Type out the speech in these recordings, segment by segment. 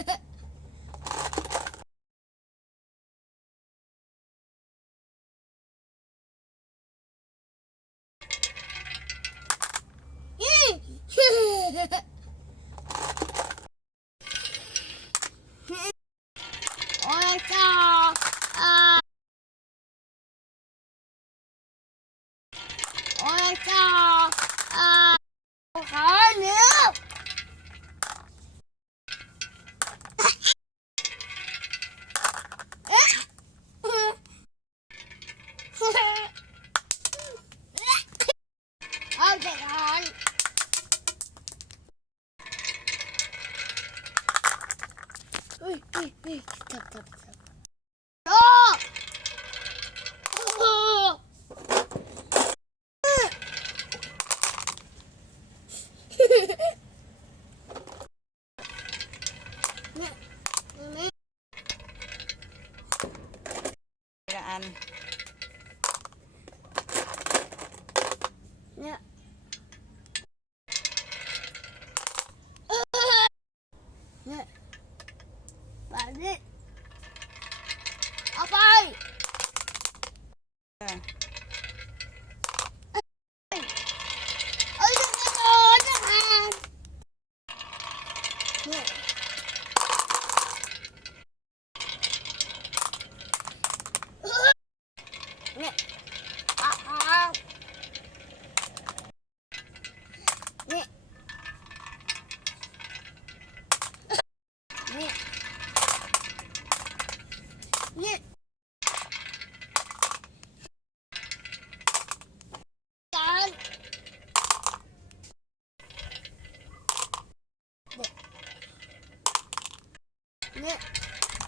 โอ้ยจ้าโอ้ยจ้าขาเนื้อเอาเด็กอ่อนเฮ้ยจับโอ้เนี่ยเนี่ย ละอัน เนี่ยเนี่ยแบบนี้เอาไปเออเอาจะโดนจะทานเนี่ยเนี่ยเนี่ยเนี่ยเนี่ยการเนี่ย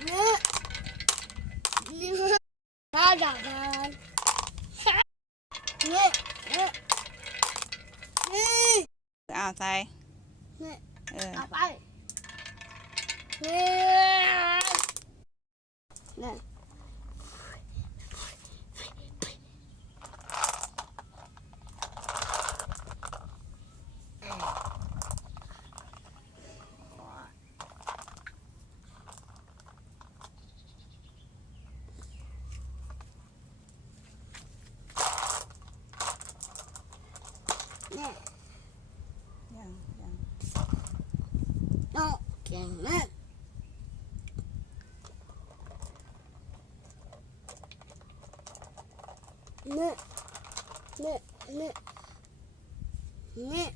เนี่ยเนี่ยถ้าด่ากันเนี่ยเนี่ยนี่เอาใส่ เนี่ย เออ เอาไปเนี่ยเนี่ยเนี่ย ยัง น้องเก่งมากเนี่ยเนี่ยเนี่ยเนี่ย